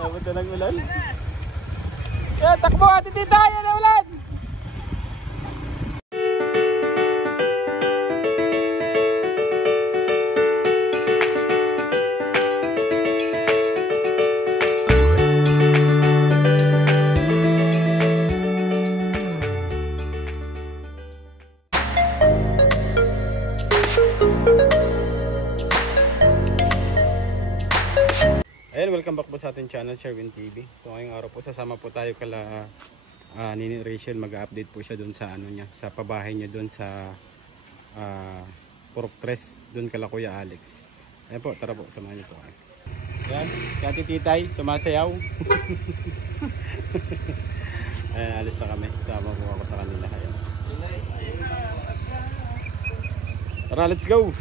Napunta ng ulan. Yan, takbo ate tita, yan ang ulan. Ayan, welcome back po sa ating channel, Sherwin TV. So ngayong araw po, sasama po tayo kala Nini Rachel. Mag-update po siya dun sa ano niya, sa pabahay niya dun sa Pork Press, dun kala Kuya Alex. Ayan po, tara po, samahan niyo po kayo. Ayan, si Titay, sumasayaw. Ayan, alis na kami. Sama po ako sa kanila. Ayan. Tara, let's go!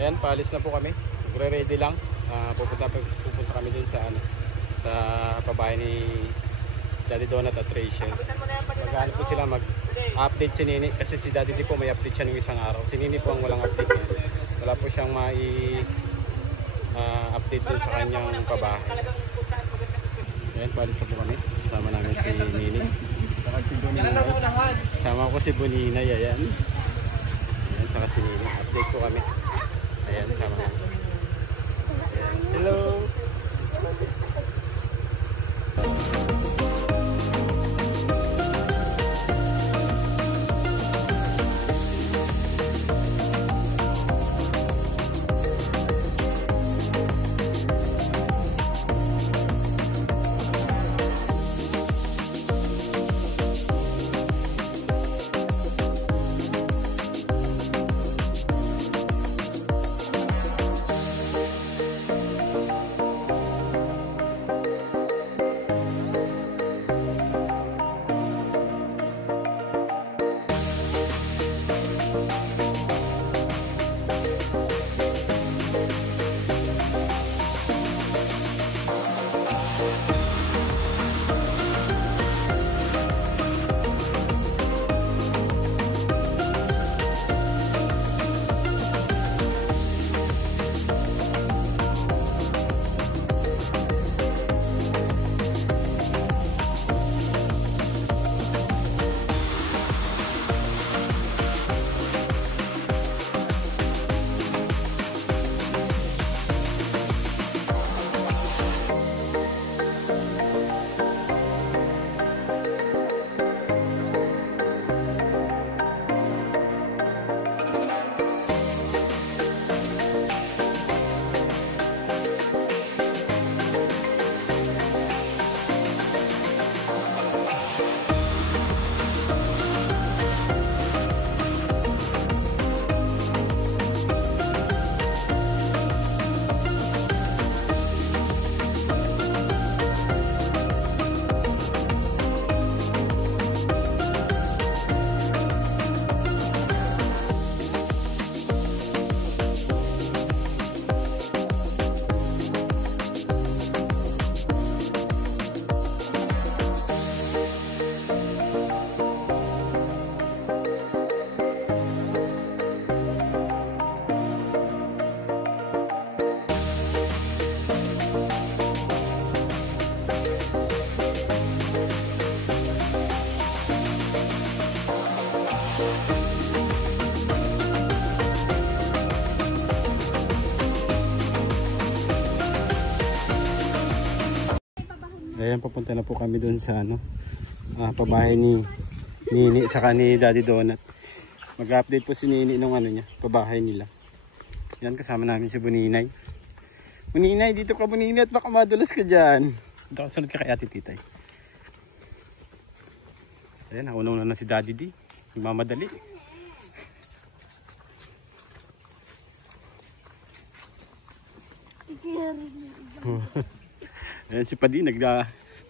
Ayan, paalis na po kami. Magre-ready lang. Pupunta kami dun sa ano, sa pabahay ni Daddy Donut at Rachel. Mag-ano po sila, mag-update si Nini kasi si Daddy di po may update siya nung isang araw. Si Nini po ang walang update niya. Wala po siyang update dun sa kanyang pabahay. Ayan, paalis na po kami. Sama namin si Nini. Sama ko si Bonina. Ayan. Ayan, saka si Nini. Update po kami. Ayan, sama namin. Hello! Ayan, papunta na po kami doon sa ano, pabahay ni Nini saka ni Daddy Donut. Mag-update po si Nini nung ano niya, pabahay nila. Yan, kasama namin si Buninay. Buninay, dito ka Buninay at baka madulas ka dyan. Dito ka, sunod ka kay Ate Titay. Ayan, nakunaw na si Daddy D. Nagmamadali. Ayan si Padi,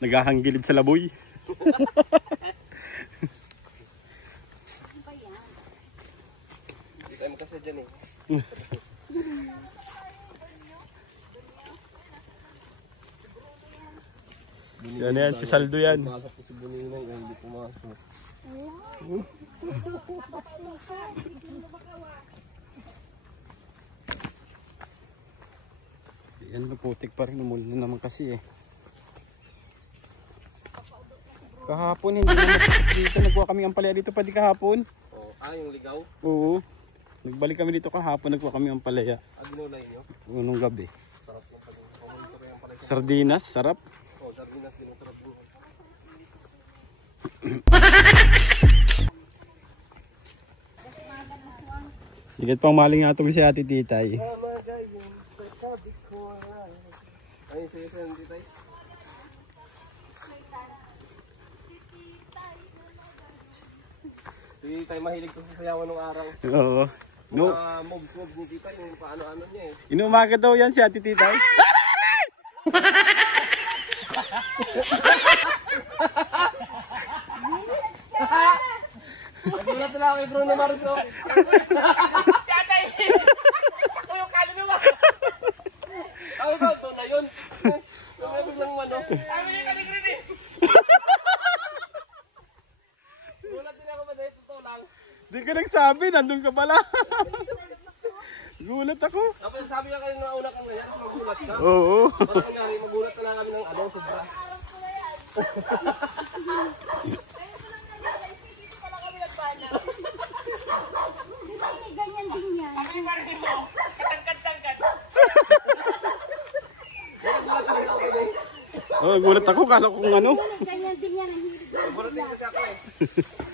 naghahanggilid sa laboy. Hindi tayo magkasya dyan eh. Yan yan, si Saldo yan. Pumasok po si Buninang, hindi pumasok. Yan, putik pa rin. Umulan na naman kasi eh. Kahapon hindi naman dito. Nagkuha kami ang palaya dito pa di kahapon. Oh, yung ligaw? Oo. Nagbalik kami dito kahapon. Nagkuha kami ang palaya. Ginulay nyo? Unong gabi. Sarap yung pag-uwi. Sardinas, sarap. Oh, sardinas din ang sarap din. Higit pang maling nga itong si Ate Titay. Ay, sige, Titay. Si Titay mahilig ko sa sayawan ng araw. Oo. No. Moves ni Titay, yung paano-ano niya eh. Inumaga daw yan si Ate Titay. Nagulat na ako kay Bruno Mars. Titay! Ako yung kaluluwa! Ako ikaw, doon na yun. Yung biglang ano. Ay, may kaligrin eh! Gulat din ako ba dahil totoo lang. Di ka nagsabi, nandun ka pala. Gulat ako. Tapos sabi niya kayo na una kang ganyan, tapos magulat ka. Oo. Tapos nangyari, magulat na lang kami ng ano, sobra. Ganyan din yan. Oh, gulat ako. Kala ko kung ano. Ganyan din yan. Ang hilig. Magulat din kasi ako eh.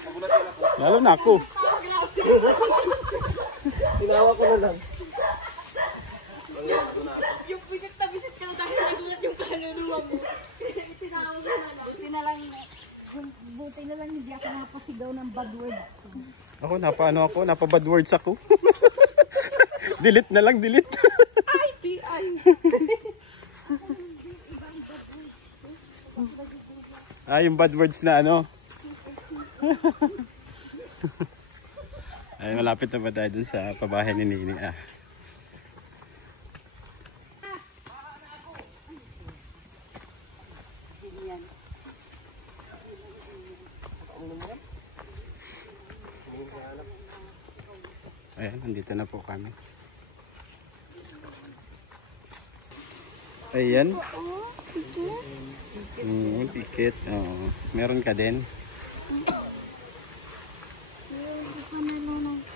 Magulat din ako. Lalo na ako. Tinawa ko na lang. Yung bisit ka na dahil nagulat yung kaluluwa mo. Tinawag mo na lang. Buti na lang hindi ako napasigaw ng bad words. Ako, napa bad words ako. Delete na lang, delete. Yung bad words na ano. Ay, malapit na ba tayo dun sa pabahay ni Nini ah. Ayan, nandito na po kami. Ayan. Ticket. Oo. Meron ka din.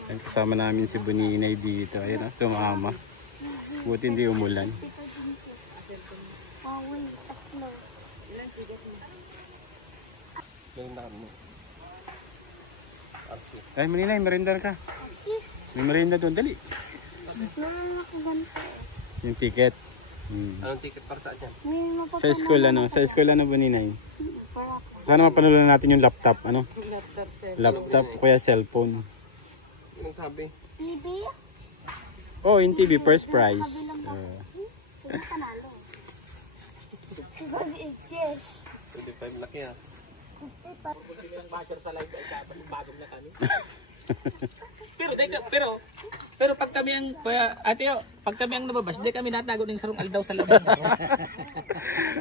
Ayan, kasama namin si Buninay dito. Ayan, sumama. Buti hindi umulan. Ay, Buninay, merendar ka. May merienda doon, dali. Yung ticket. Anong ticket para saan yan? Sa school ano Buninay? Sana mapanulan natin yung laptop, ano? Laptop o kaya cellphone. Anong sabi? TV? Oh, yung TV, first prize. Panalo. Yes. 25 laki ha. Pero pag kami ang pag kami ang nababas, di kami natago ng sarong aldaw sa labas.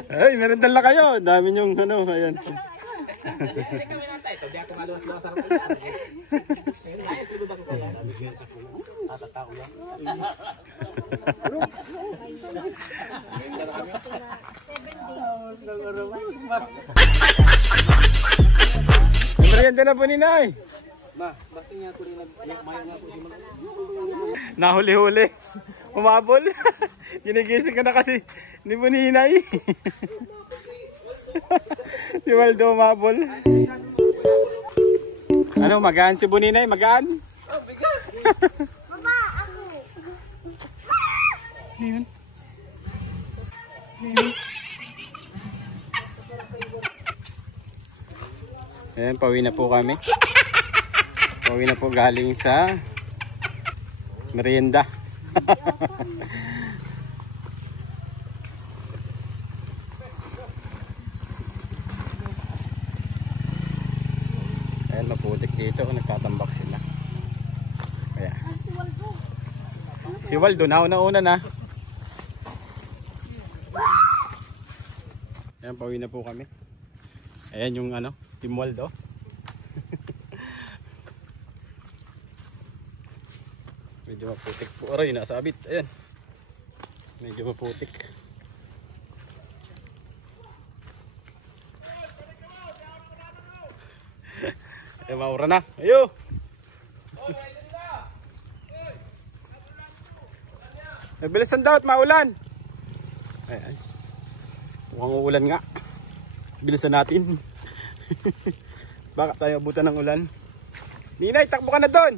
Ay, meron dala kayo. Dami yung ano, ayan. Di kami natay, ito di ako maluwas na sarong aldaw. Ayun, ayun, tulad ako sa yan. Tatatao lang. Merienda na po ni Nay. Ma, bakit nga ko rin nagmayo nga ko si Mag... Nahuli-huli. Umabol. Ginigising ka na kasi ni Buninay. Si Waldo umabol. Ano, magaan si Buninay? Magaan? Oh, bigat! Mama, ako. Ayun. Ayan, pauwi na po kami. Pauwi na po galing sa merienda. Ayan, maputik dito. Nagtatambak sila. Kaya. Si Waldo, nauna-una na. Ayan, pauwi na po kami. Ayan yung ano, Team Waldo. Medyo maputik po. Aray, nasabit. Ayan. Medyo maputik. Maura na. Ayo. Bilisan daw at maulan. Ayan. Mukhang uulan nga. Bilisan natin. Baka tayo abutan ng ulan. Ninay, takbo ka na doon.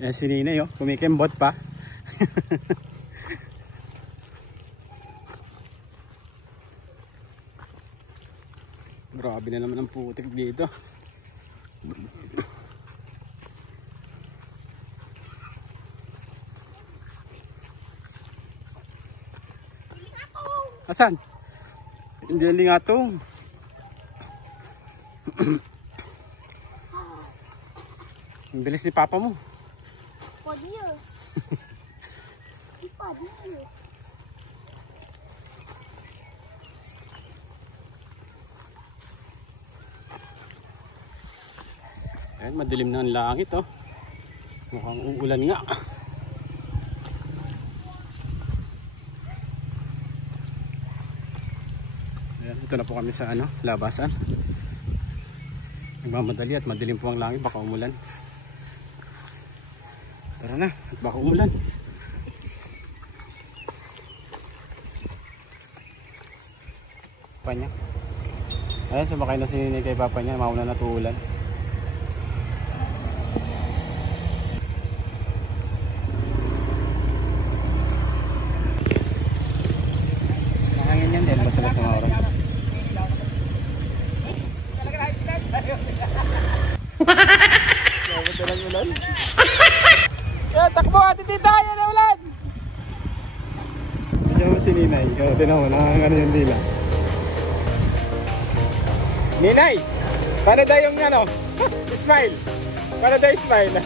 Ayan si Ninay, oh. Kumikembot pa. Grabe na naman ang putik dito. Asan? Hindi ang lingatong. Ang bilis ni Papa mo. Padiyo. Padiyo. Ayan, madilim na ang langit, oh. Mukhang uulan nga. Ayan, ito na po kami sa labasan. Nagmamadali at madilim po ang langit, baka umulan. Tara na, at baka umulan. Papa niya. Ayan, sumakay na si Ninay kay Papa niya, mauna na tuulan. Mahangin yan din, basta na sumaurang. Ito lang ulan. Takbo ati tita, yan na ulan! Diyan mo si Ninay, tinan mo, nakakano yung dila. Ninay! Paano daw yung smile? Paano daw yung smile?